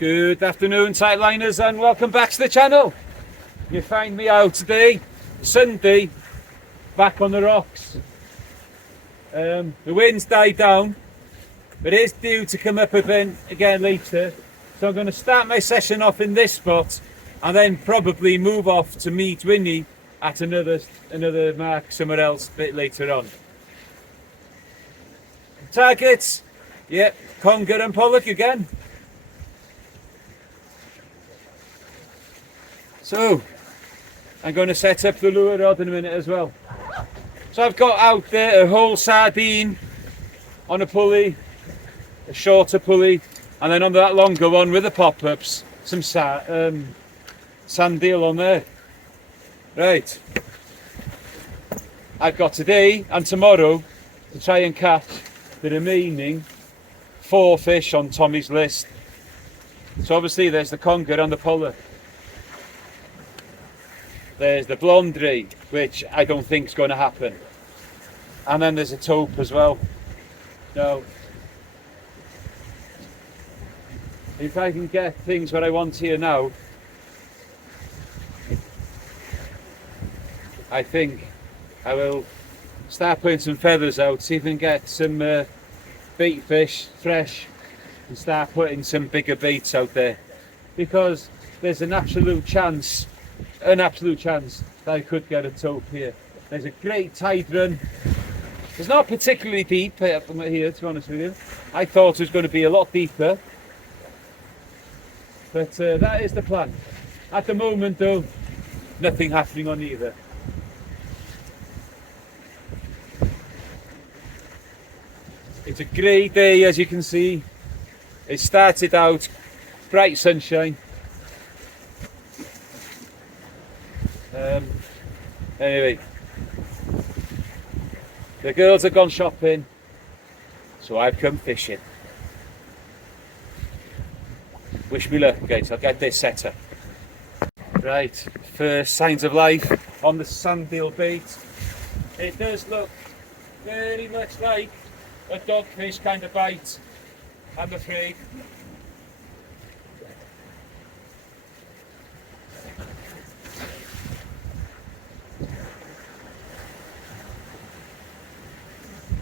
Good afternoon, sightliners, and welcome back to the channel. You find me out today, Sunday, back on the rocks. The wind's died down, but it is due to come up again later. So I'm going to start my session off in this spot, and then probably move off to meet Winnie at another mark somewhere else a bit later on. Targets, yep, conger and pollock again. So, I'm going to set up the lure rod in a minute as well. So I've got out there a whole sardine on a pulley, a shorter pulley, and then on that longer one with the pop-ups, some sand deal on there. Right. I've got today and tomorrow to try and catch the remaining 4 fish on Tommy's list. So obviously there's the conger and the pollock. There's the blondie, which I don't think is going to happen. And then there's a taupe as well. So, if I can get things what I want here now, I think I will start putting some feathers out, see if I can get some bait fish fresh and start putting some bigger baits out there. Because there's an absolute chance that I could get a taupe here. There's a great tide run. It's not particularly deep here, to be honest with you. I thought it was going to be a lot deeper. But that is the plan. At the moment though, nothing happening on either. It's a great day, as you can see. It started out bright sunshine. Anyway, the girls have gone shopping, so I've come fishing. Wish me luck, guys. I'll get this set up. Right, first signs of life on the sandeel bait. It does look very much like a dogfish kind of bite, I'm afraid.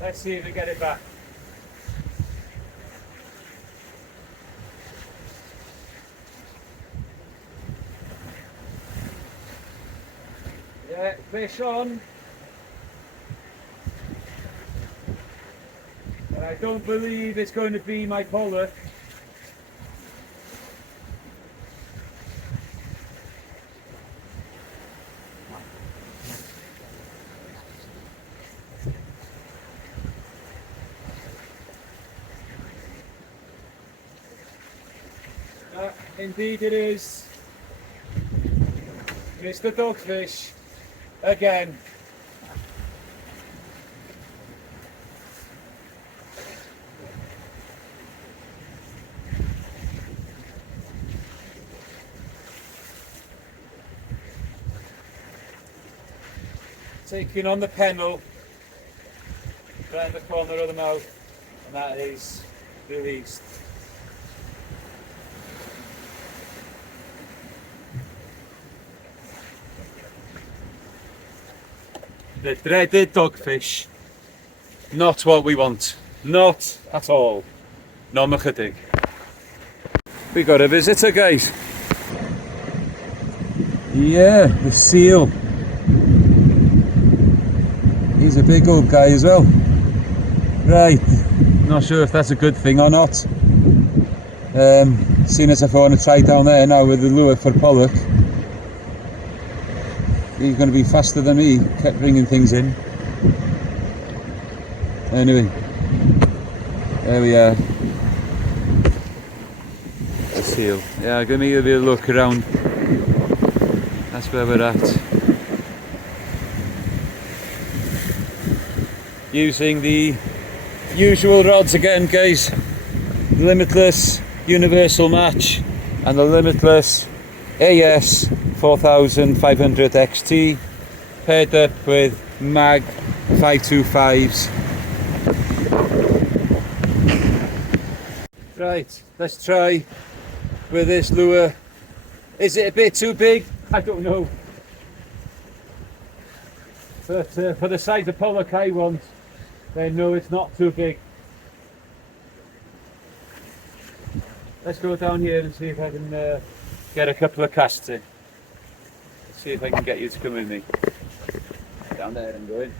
Let's see if we get it back. Yeah, fish on. But I don't believe it's going to be my pollock. Indeed it is. It's the dogfish again. Taking on the pennel around the corner of the mouth, and that is released. The dreaded dogfish, not what we want, not at all, no chydig. We got a visitor, guys. Yeah, the seal. He's a big old guy as well. Right, not sure if that's a good thing or not. Seeing as if I want to try down there now with the lure for pollock. He's going to be faster than me, kept bringing things in. Anyway, there we are. The seal. Yeah, give me a bit of a look around. That's where we're at. Using the usual rods again, guys. Limitless Universal Match and the Limitless AS 4500 XT paired up with Mag 525s. Right, let's try with this lure. Is it a bit too big? I don't know. But for the size of pollock I want, then no, it's not too big. Let's go down here and see if I can get a couple of casts in. Let's see if I can get you to come with me. Down there I'm going.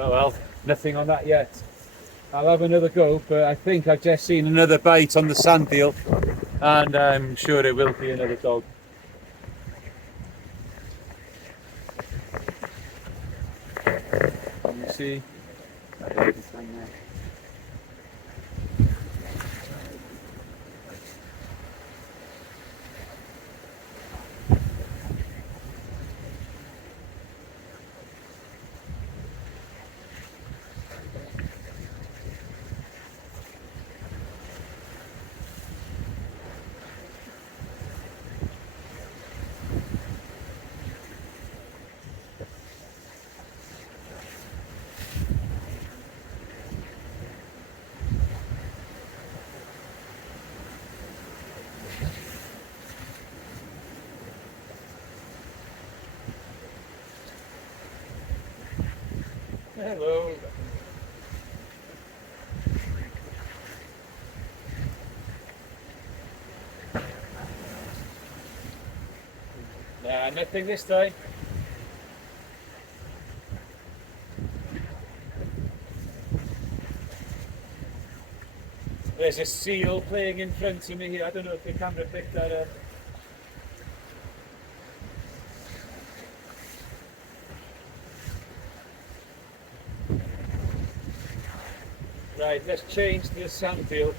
Oh well, nothing on that yet. I'll have another go, but I think I've just seen another bite on the sand eel, and I'm sure it will be another dog. Can you see? Hello. Nah, nothing this time. There's a seal playing in front of me here. I don't know if the camera picked that up. Right, let's change to the sand eel.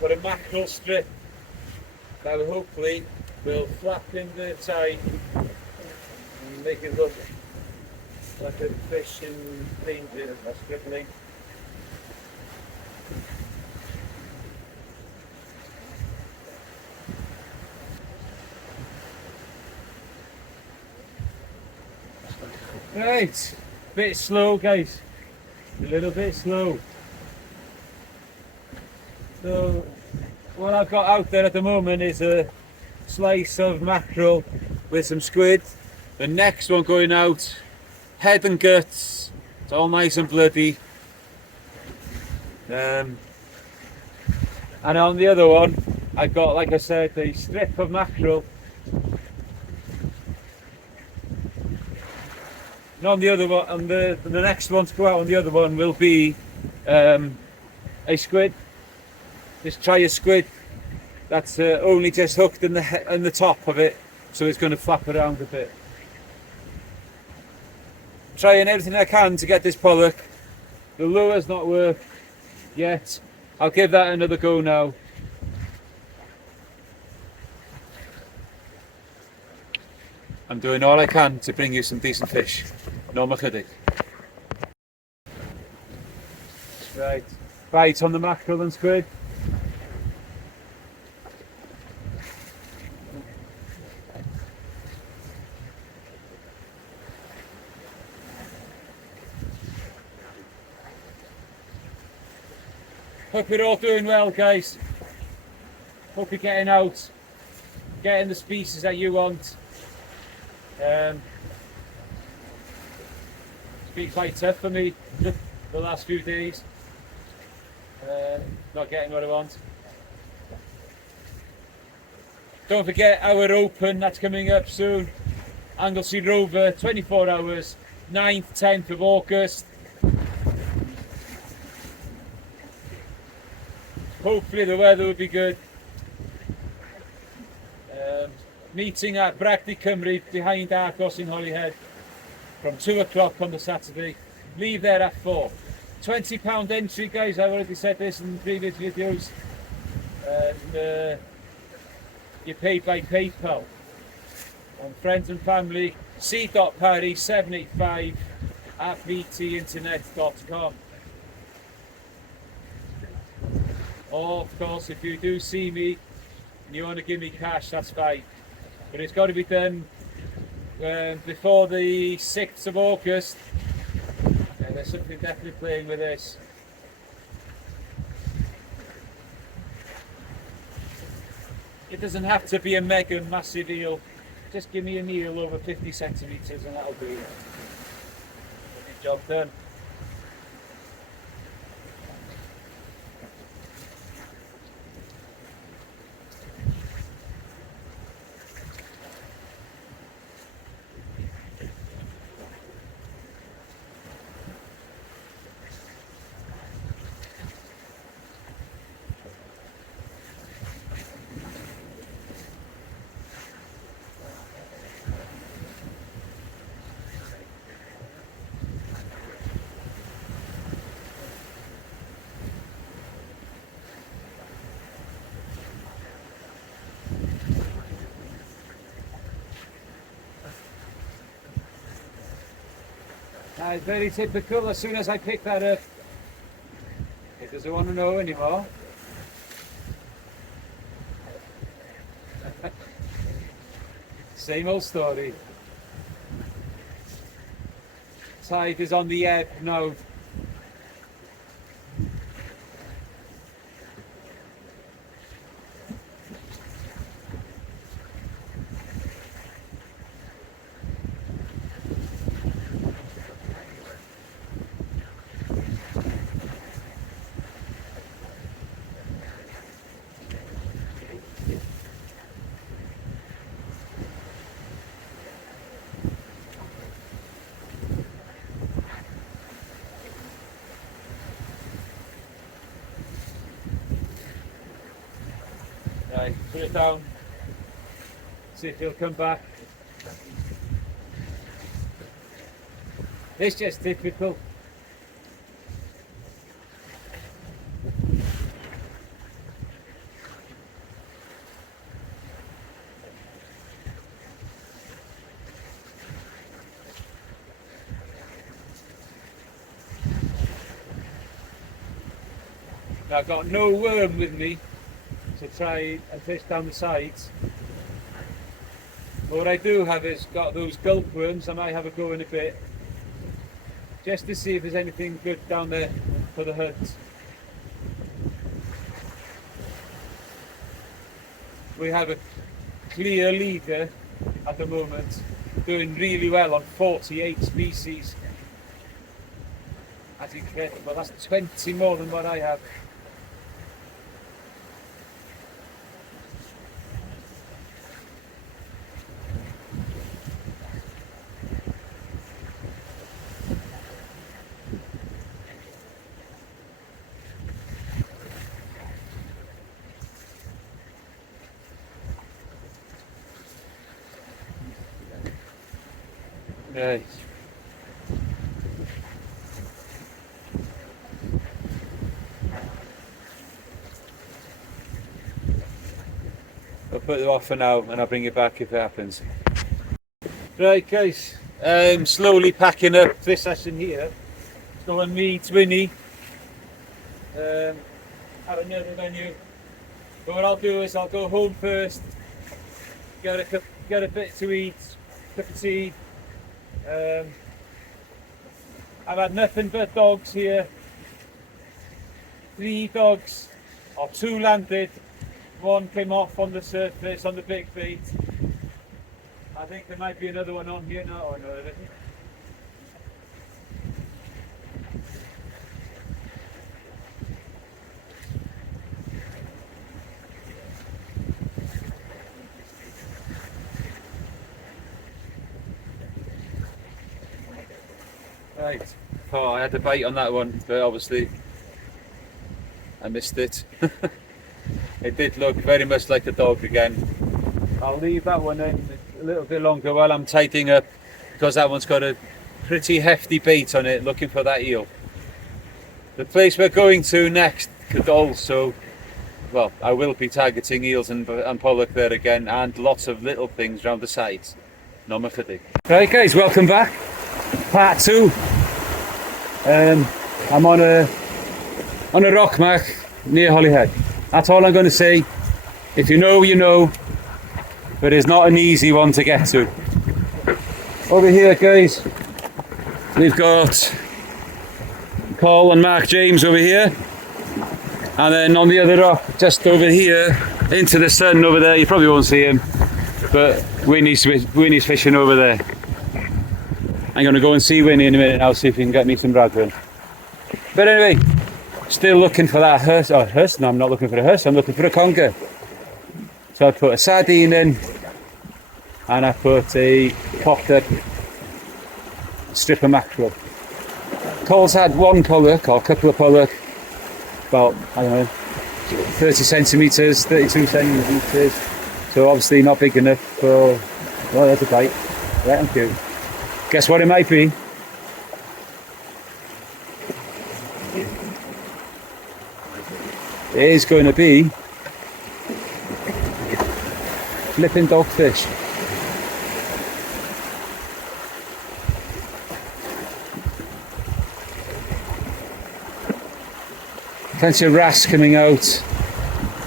Got a mackerel strip that hopefully will flap in the tide and make it look like a fish in danger, a stripling. Right, bit slow guys, a little bit slow. So what I've got out there at the moment is a slice of mackerel with some squid. The next one going out, head and guts, it's all nice and bloody. And on the other one, I've got, like I said, a strip of mackerel. And on the other one, and the next one to go out on the other one will be a squid. Just try a squid that's only just hooked in the top of it, so it's going to flap around a bit. Trying everything I can to get this pollock. The lure's not worked yet. I'll give that another go now. I'm doing all I can to bring you some decent fish. No machydig. Right, bite on the mackerel and squid. Hope you're all doing well, guys. Hope you're getting out, getting the species that you want. It's been quite tough for me the last few days. Not getting what I want. Don't forget our open, that's coming up soon. Anglesey Rover, 24 hours, 9th, 10th of August. Hopefully the weather will be good. Meeting at Bragdy Cymru behind Argos in Holyhead from 2 o'clock on the Saturday. Leave there at 4. £20 entry, guys. I've already said this in previous videos. You pay by PayPal. And friends and family, c.parry785@btinternet.com. Or, of course, if you do see me and you want to give me cash, that's fine. But it's got to be done before the 6th of August. There's something definitely playing with this. It doesn't have to be a mega massive eel. Just give me an eel over 50 centimetres and that'll do it. Get the job done. It's very typical. As soon as I pick that up, it doesn't want to know anymore. Same old story. Tide is on the ebb now. Right, put it down, see if he'll come back. It's just typical. Now, I've got no worm with me to try and fish down the sides. But what I do have is got those gulp worms. I might have a go in a bit, just to see if there's anything good down there for the hunt. We have a clear leader at the moment, doing really well on 48 species. That's incredible. That's 20 more than what I have. Right. I'll put it off for now and I'll bring it back if it happens. Right guys, slowly packing up this session here. So on me, Twinny, have another menu. But what I'll do is I'll go home first, get a bit to eat, cup of tea. I've had nothing but dogs here 3 dogs, or 2 landed, 1 came off on the surface on the big bait. I think there might be another one on here now, or no, there isn't. Right, oh, I had a bite on that one, but obviously I missed it. It did look very much like the dog again. I'll leave that one in a little bit longer while I'm tidying up, because that one's got a pretty hefty bait on it, looking for that eel. The place we're going to next could also, well, I will be targeting eels and pollock there again, and lots of little things around the sides. No more fatigue. Right guys, welcome back. Part 2. I'm on a rock mark near Holyhead. That's all I'm going to say. If you know, you know, but it's not an easy one to get to. Over here guys, we've got Paul and Mark James over here, and then on the other rock just over here into the sun over there, you probably won't see him, but Winnie's fishing over there. I'm going to go and see Winnie in a minute now, see if he can get me some raglan. But anyway, still looking for that hearse. Oh, hearse? No, I'm not looking for a hearse, I'm looking for a conger. So I put a sardine in, and I put a popped up strip of mackerel. Cole's had 1 pollock, or a couple of pollock, about, I don't know, 30 centimetres, 32 centimetres. So obviously not big enough for, well, there's a bite. Right, thank you. Guess what it might be? It is going to be flipping dogfish. Plenty of wrasse coming out,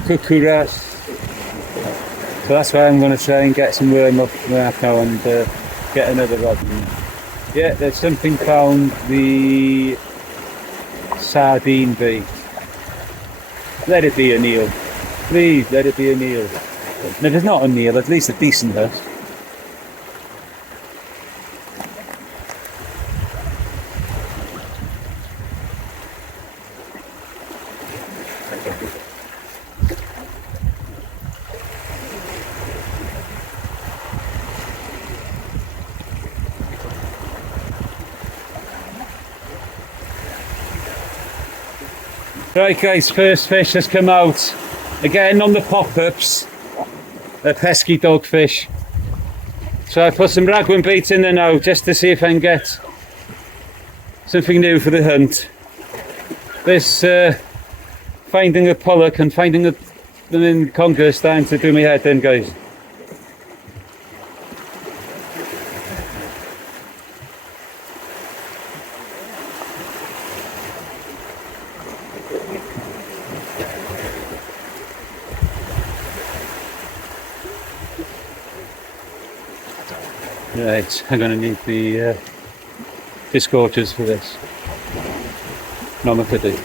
cuckoo wrasse. So that's why I'm going to try and get some worm up now and get another rod. Yeah, there's something found the sardine bait. Let it be an eel. Please, let it be an eel. And if it's not an eel, at least a decent hook. Right guys, first fish has come out. Again on the pop-ups. A pesky dogfish. So I put some raglan bait in there now, just to see if I can get something new for the hunt. This finding a pollock and finding them in conger is starting to do me head in, guys. Right, I'm going to need the discords for this. No more fitting.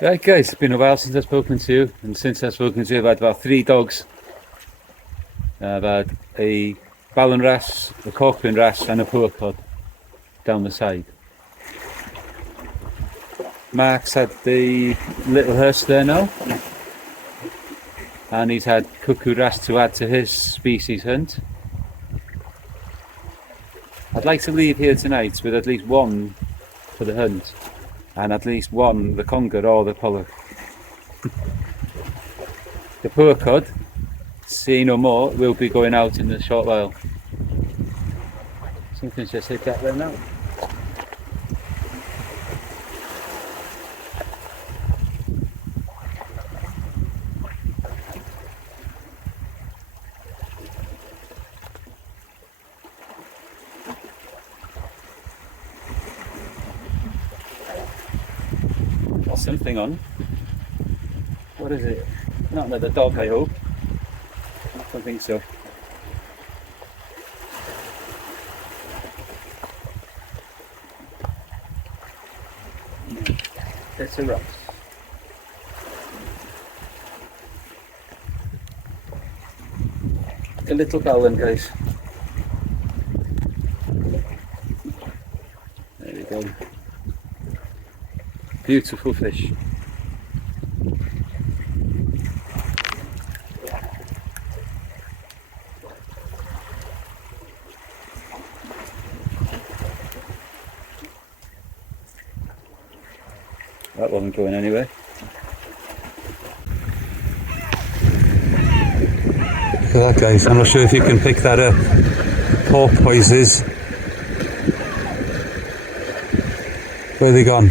Right guys, it's been a while since I've spoken to you, and since I've spoken to you I've had about 3 dogs. I've had a ballan wrasse, a corcoran wrasse and a poor cod down the side. Mark's had the little hearse there now, and he's had cuckoo wrasse to add to his species hunt. I'd like to leave here tonight with at least 1 for the hunt, and at least 1 the conger or the pollock. The poor cod, say no more, will be going out in a short while. Something's just hit that there now. Something on. What is it? Not another dog, I hope. I don't think so. It's a wrasse. a little ballan, guys. There we go. Beautiful fish. That wasn't going anywhere. Look at that, guys. I'm not sure if you can pick that up. Porpoises. Where are they gone?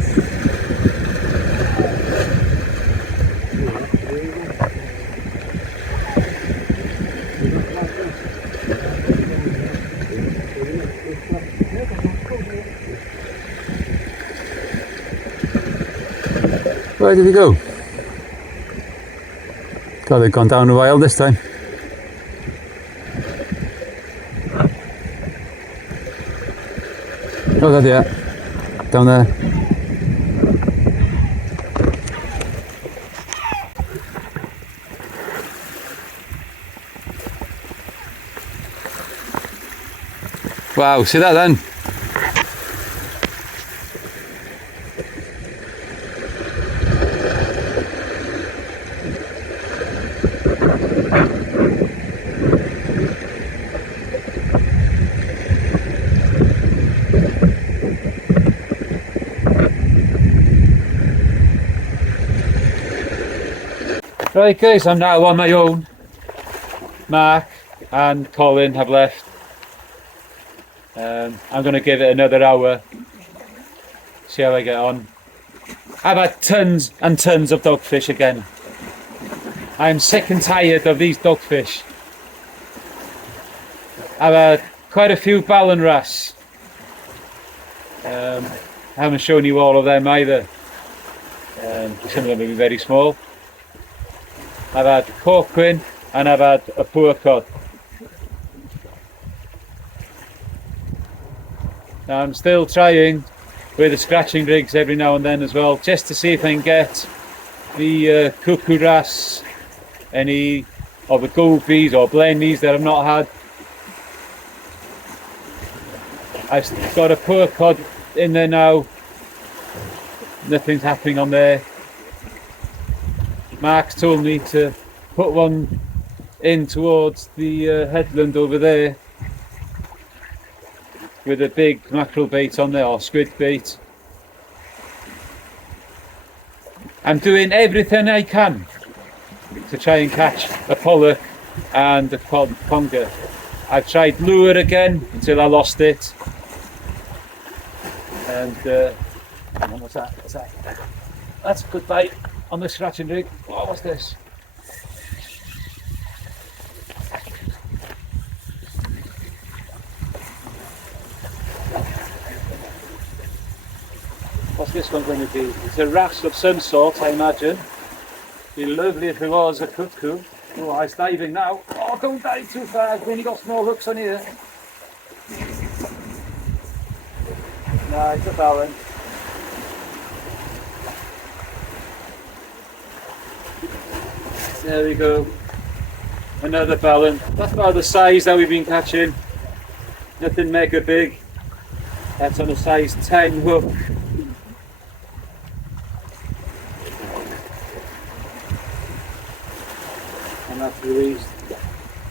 Where did he go? God, they've gone down a while this time. Oh, there they are. Down there. Wow, see that then? Right guys, I'm now on my own. Mark and Colin have left. I'm going to give it another hour, see how I get on. I've had tons and tons of dogfish again. I'm sick and tired of these dogfish. I've had quite a few ballan wrasse. I haven't shown you all of them either. Some of them will be very small. I've had corquin and I've had a poor cod. Now I'm still trying with the scratching rigs every now and then as well, just to see if I can get the cuckoo wrasse, any of the gobies or blamies that I've not had. I've got a poor cod in there now. Nothing's happening on there. Mark's told me to put one in towards the headland over there with a big mackerel bait on there, or squid bait. I'm doing everything I can to try and catch a pollock and a conger. I've tried lure again until I lost it. And what's that? What's that? That's a good bite on the scratching rig. Oh, what's this? What's this one going to be? It's a wrasse of some sort, I imagine. It'd be lovely if it was a cuckoo. Oh, it's diving now. Oh, don't dive too far. I've only got small hooks on here. No, it's a ballan. There we go. Another ballan. That's about the size that we've been catching. Nothing mega big. That's on a size 10 hook. And that's released.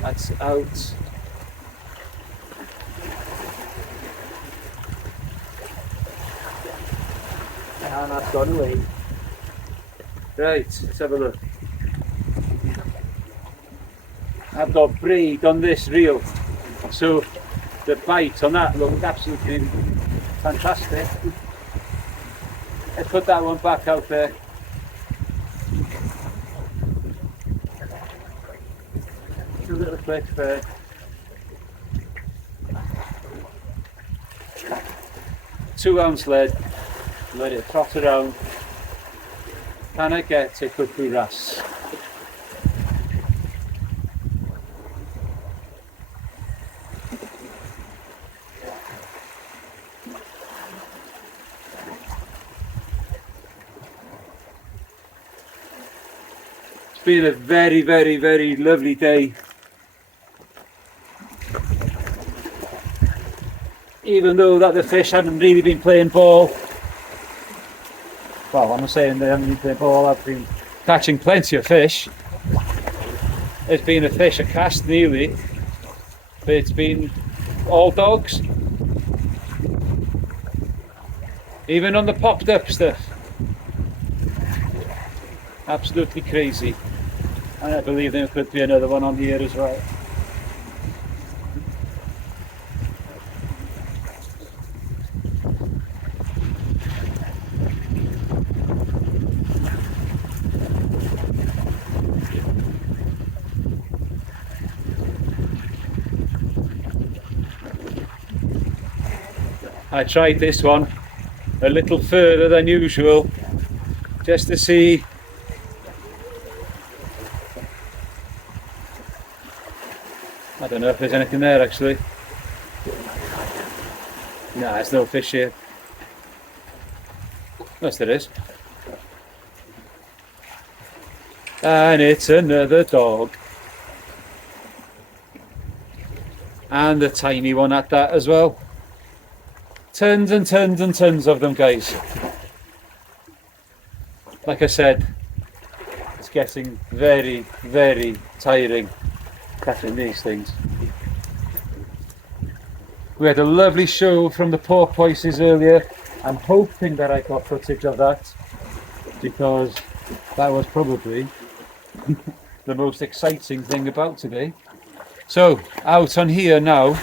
That's out. And that's gone away. Right, let's have a look. I've got braid on this reel, so the bite on that looked absolutely fantastic. Let's put that one back out there. A little click there. Two-ounce lead, let it trot around. Can I get a cuckoo wrasse? It's been a very, very, very lovely day. even though that the fish haven't really been playing ball. Well, I'm not saying they haven't been playing ball, I've been catching plenty of fish. There's been a fish a cast nearly, but it's been all dogs. Even on the popped up stuff. Absolutely crazy. And I believe there could be another one on here as well. I tried this one a little further than usual, just to see I don't know if there's anything there actually. Nah, there's no fish here. Yes, there is. And it's another dog. And a tiny one at that as well. Tons and tons and tons of them, guys. Like I said, it's getting very, very tiring catching these things. We had a lovely show from the Porpoises earlier. I'm hoping that I got footage of that, because that was probably the most exciting thing about today. So, out on here now,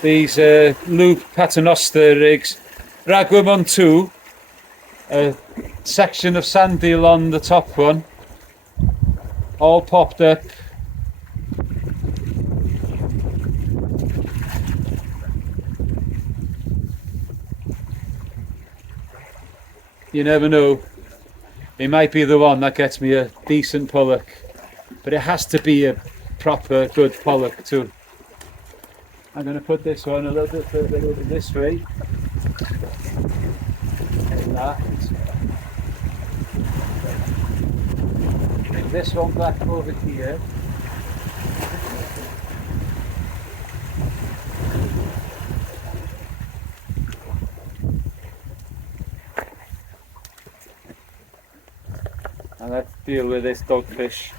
these loop paternoster rigs, Ragwim on 2, a section of sand deal on the top one, all popped up. You never know, it might be the one that gets me a decent pollock, but it has to be a proper good pollock too. I'm going to put this one a little bit further over this way. Like that. Bring this one back over here. And let's deal with this dogfish.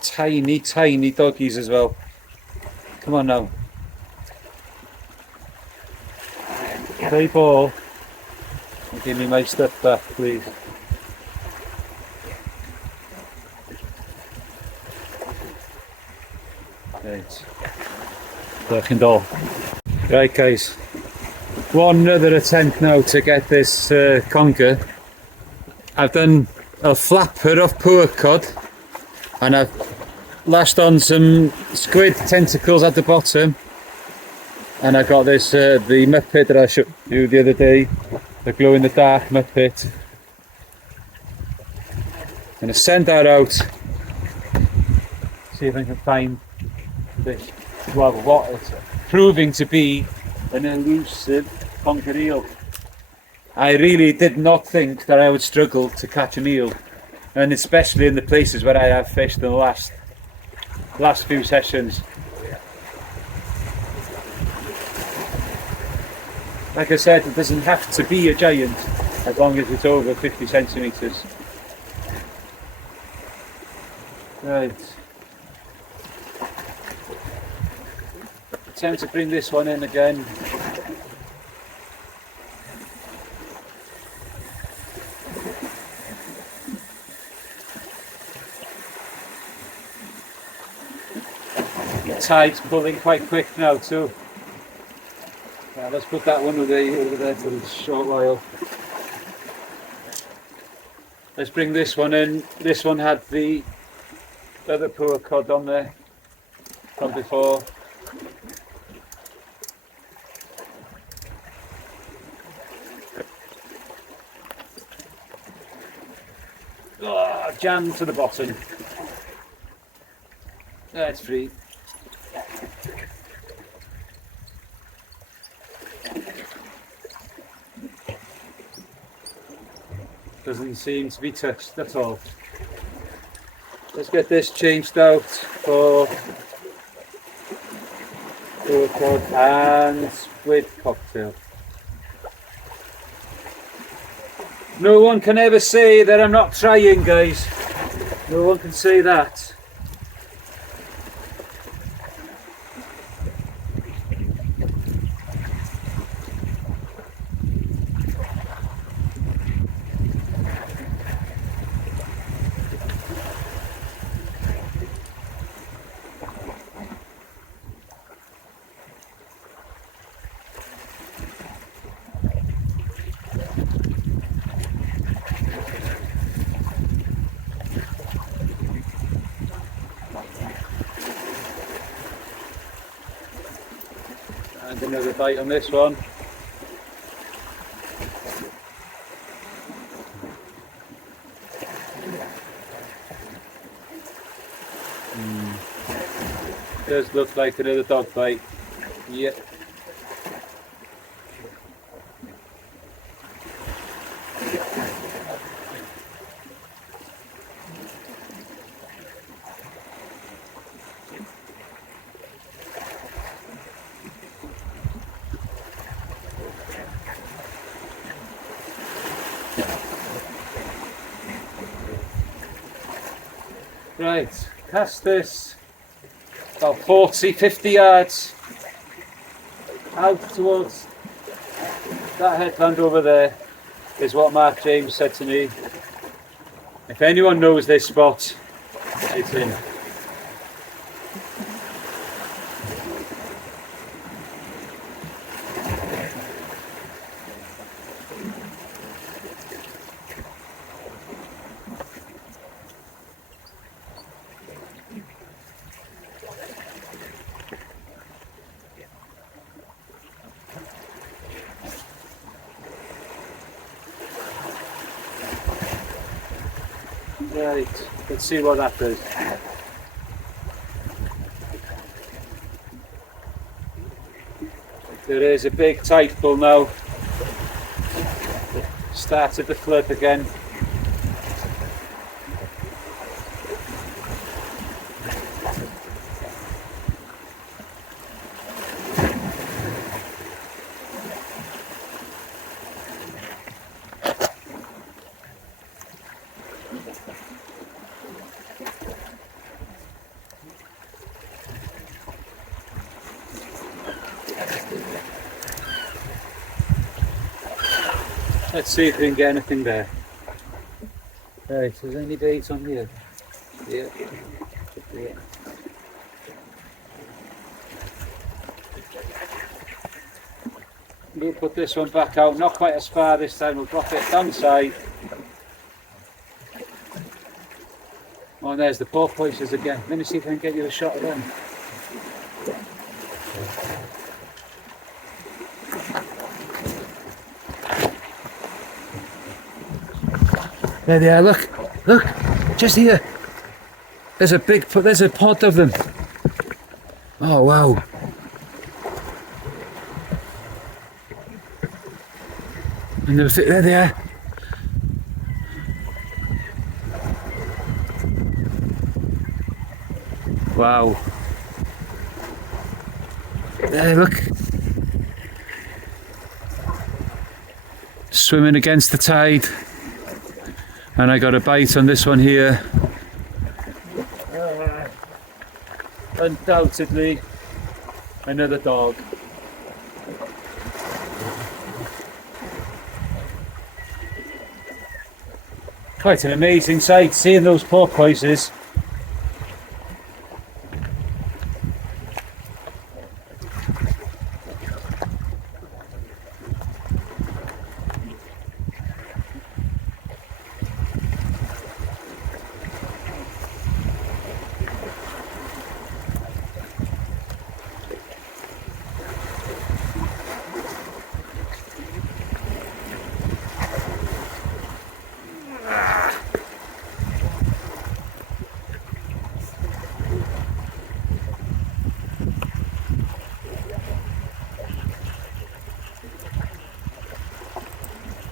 Tiny, tiny doggies as well. Come on now. Play ball and give me my stuff back, please. Right. Working doll. Right, guys. One other attempt now to get this conger. I've done a flapper of poor cod, and I've lashed on some squid tentacles at the bottom, and I got this the muppet that I showed you the other day, the glow in the dark muppet. I'm going to send that out, see if I can find this, well, what it's proving to be an elusive conger eel. I really did not think that I would struggle to catch an eel, and especially in the places where I have fished in the last few sessions. Like I said, it doesn't have to be a giant as long as it's over 50 centimetres. Right. Time to bring this one in again. The tide's pulling quite quick now too. Now let's put that one away over there for a short while. Let's bring this one in. This one had the other poor cod on there from before. Oh, jammed to the bottom. That's free. Doesn't seem to be touched at all. Let's get this changed out for cod and squid cocktail. No one can ever say that I'm not trying, guys. No one can say that. And another bite on this one. Does look like another dog bite. Yeah. Right, cast this about 40-50 yards out towards that headland over there, is what Mark James said to me. If anyone knows this spot, it's him. Right, let's see what that does. There is a big tide pull now. Started the flood again. Let's see if we can get anything there. Right, is there any bait on here? Yeah. Yeah. We'll put this one back out, not quite as far this time, we'll drop it down the side. Oh, and there's the porpoises again. Let me see if I can get you a shot of them. There they are, look, just here. There's a pod of them. Oh wow. And there they are. Wow. There, look. Swimming against the tide. And I got a bite on this one here. Undoubtedly another dog. Quite an amazing sight, seeing those porpoises.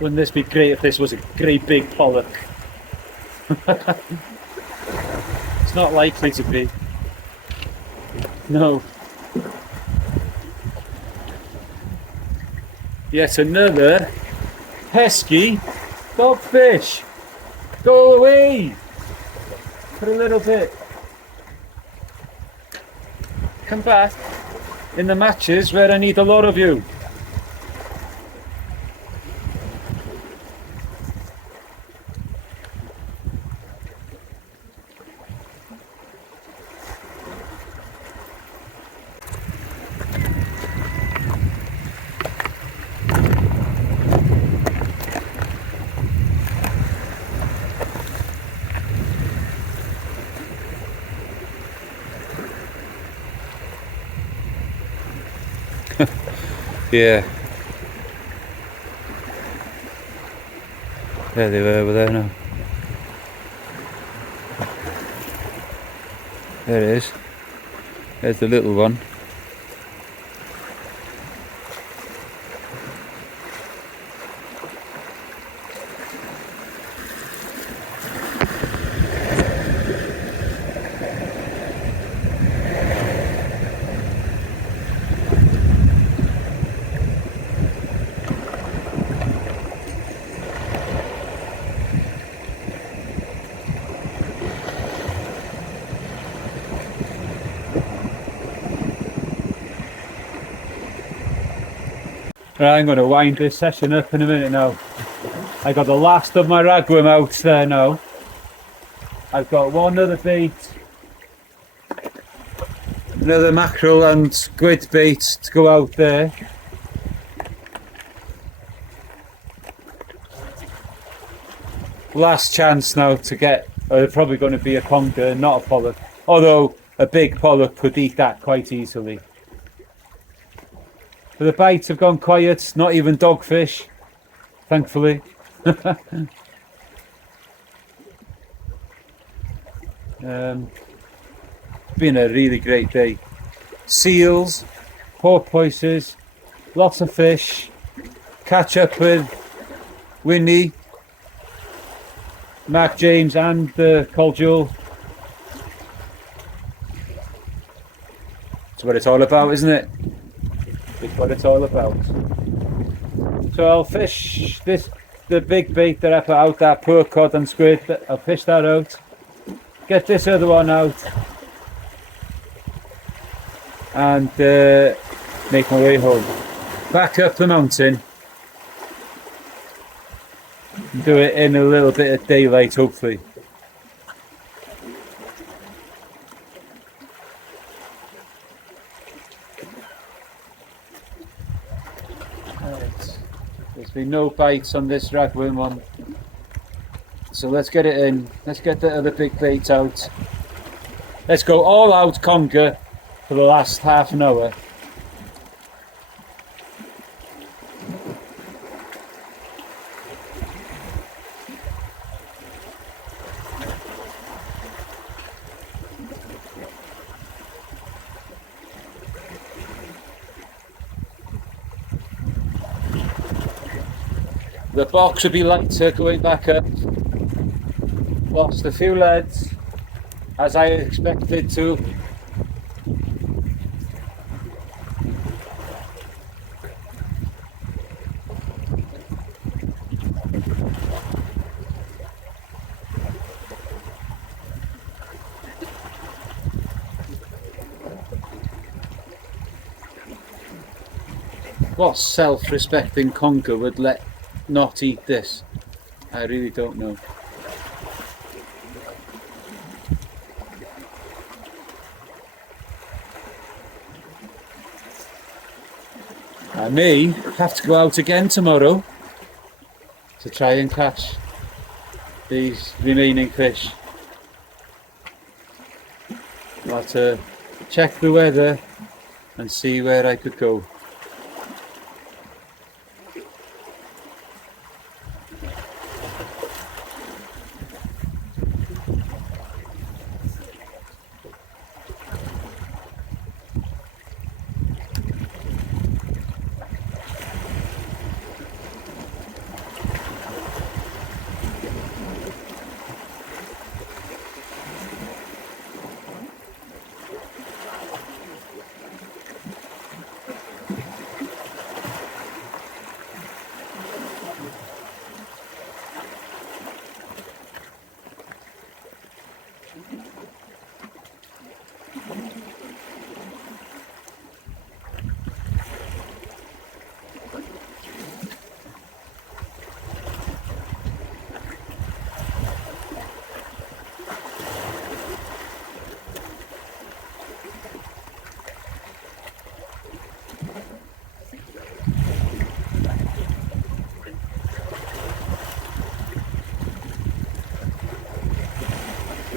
Wouldn't this be great if this was a great big pollock? It's not likely to be. No. Yet another pesky dogfish. Go away for a little bit. Come back in the matches where I need a lot of you. Yeah. There they were over there now. There it is. There's the little one. Right, I'm going to wind this session up in a minute now. I got the last of my ragworm out there now. I've got one other bait, another mackerel and squid bait to go out there. Last chance now to get, probably going to be a conger, not a pollock. Although a big pollock could eat that quite easily. But the bites have gone quiet, not even dogfish, thankfully. Been a really great day. Seals, porpoises, lots of fish, catch up with Winnie, Mark James and the Conger. That's what it's all about, isn't it? It's what it's all about. So I'll fish the big bait that I put out, that poor cod and squid. I'll fish that out, get this other one out, and make my way home. Back up the mountain. Do it in a little bit of daylight, hopefully. There's been no bites on this ragworm one, so let's get it in. Let's get the other big bait out. Let's go all out conger for the last half an hour. The box will be lighter going back up. Lost a few leads, as I expected to. What self-respecting conger would let not eat this? I really don't know. I may have to go out again tomorrow to try and catch these remaining fish. I'll have to check the weather and see where I could go.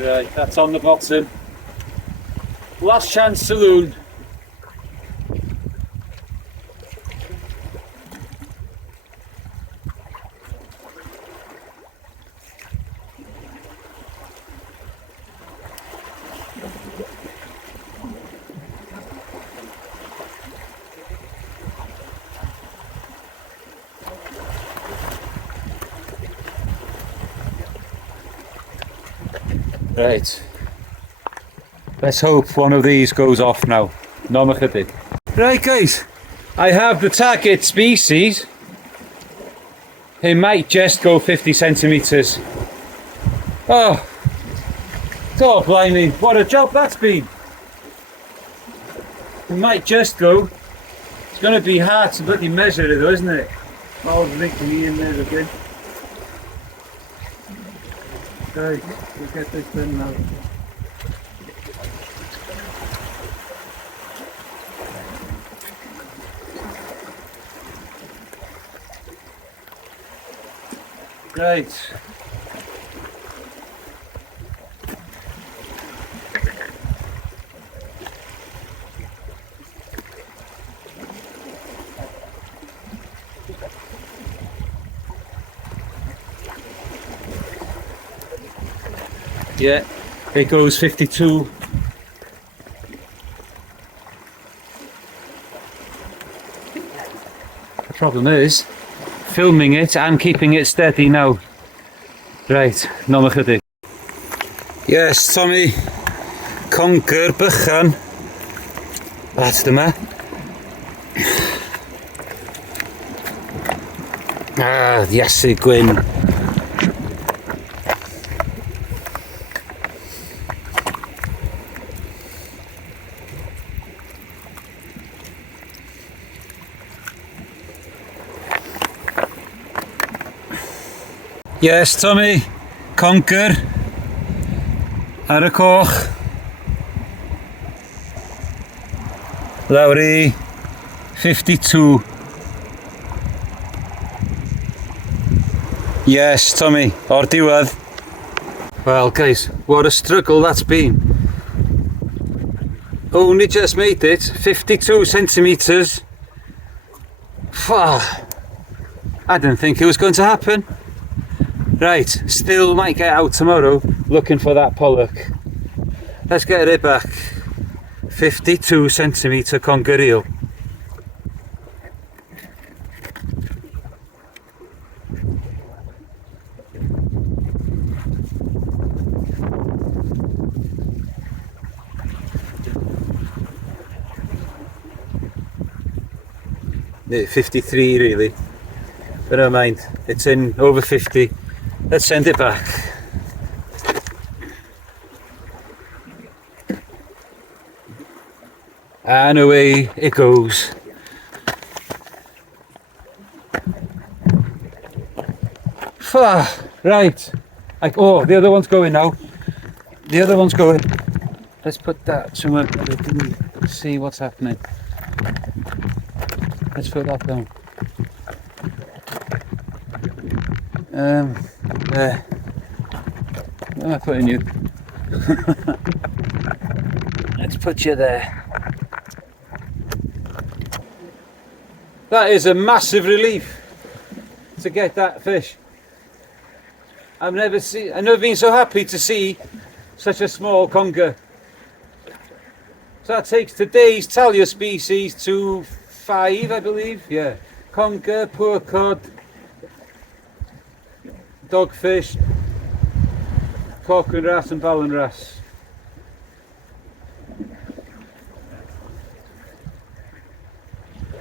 Right, that's on the bottom. Last chance saloon. Right. Let's hope one of these goes off now. No chydig. Right guys, I have the target species. It might just go 50 centimetres. Oh, blimey, what a job that's been. It might just go. It's going to be hard to bloody measure it though, isn't it? Oh, linking me in there again. Right, we'll get this done now. Right. Yeah, it goes 52. The problem is filming it and keeping it steady now. Right, no chydig. Yes, Tommy, conger bychan. That's dyma. Ah, Iesu gwyn. Yes, Tommy, conger ar y coch. Lawr i 52. Yes, Tommy, o'r diwedd. Well, guys, what a struggle that's been. Only just made it 52 centimetres. I didn't think it was going to happen. Right, still might get out tomorrow looking for that pollock. Let's get it back. 52 centimetre conger eel. Yeah, 53 really, but never mind, it's in over 50. Let's send it back. And away it goes. Right. Oh, the other one's going now. The other one's going. Let's put that somewhere where we can see what's happening. Let's put that down. There. Where am I putting you? Let's put you there. That is a massive relief to get that fish. I've never been so happy to see such a small conger. So that takes today's talia species to 5, I believe. Yeah, conger, poor cod, dogfish, conger wrasse and ballan wrasse.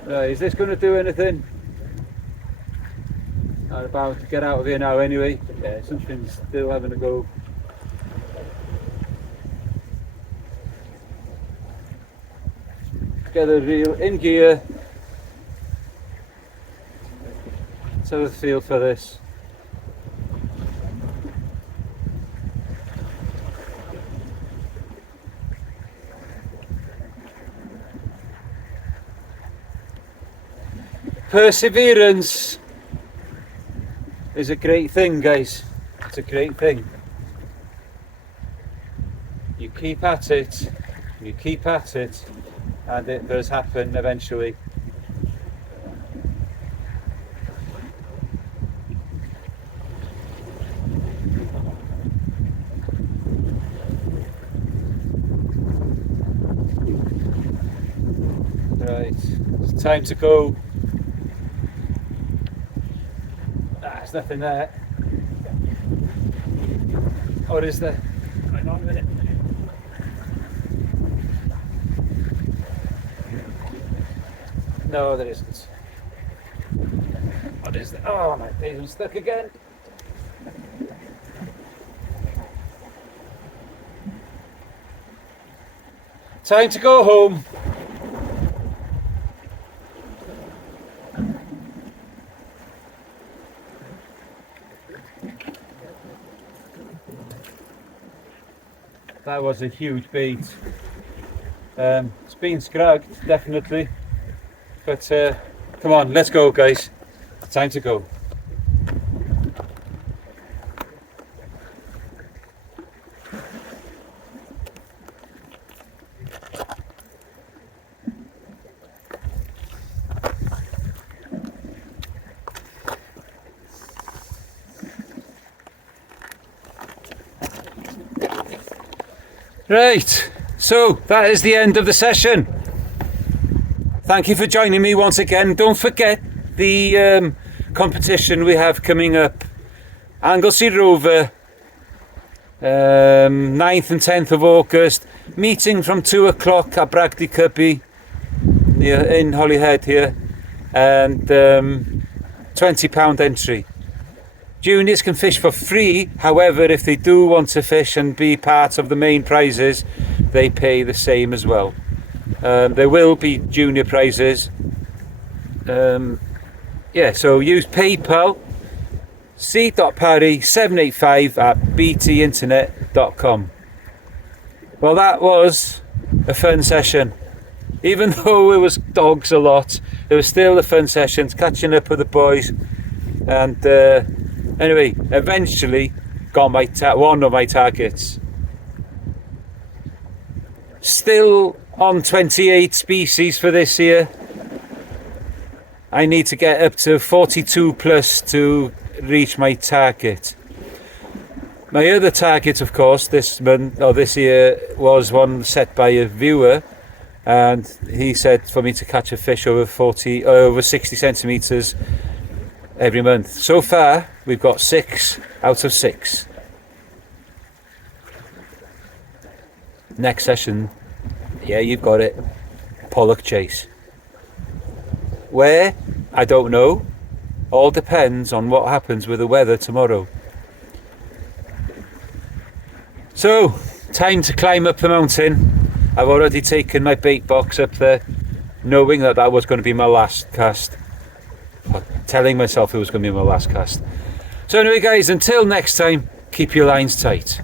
Right, is this going to do anything? I'm about to get out of here now anyway. Yeah, something's still having a go. Get the reel in gear. Let's have a feel for this. Perseverance is a great thing, guys. It's a great thing. keep at it, you keep at it, and it does happen eventually. Right, it's time to go. There's nothing there. What is there? Hang on a minute. No, there isn't. What is there? Oh, my days, I'm stuck again. Time to go home. That was a huge bait. It's been scragged, definitely. But come on, let's go, guys. Time to go. Right, so that is the end of the session. Thank you for joining me once again. Don't forget the competition we have coming up. Anglesey Rover, 9th and 10th of August. Meeting from 2 o'clock at Bragdy Cubby in Holyhead here. And £20 entry. Juniors can fish for free, however, if they do want to fish and be part of the main prizes, they pay the same as well. There will be junior prizes. Yeah, so use PayPal, c.parry785@btinternet.com. Well, that was a fun session. Even though it was dogs a lot, it was still a fun session, catching up with the boys. And anyway, eventually got my one of my targets. Still on 28 species for this year. I need to get up to 42 plus to reach my target. My other target, of course, this year was one set by a viewer, and he said for me to catch a fish over 60 centimeters every month. So far, we've got 6 out of 6. Next session, yeah, you've got it. Pollock chase. Where? I don't know. All depends on what happens with the weather tomorrow. So, time to climb up the mountain. I've already taken my bait box up there, knowing that that was going to be my last cast. Telling myself it was going to be my last cast. So anyway, guys, until next time, keep your lines tight.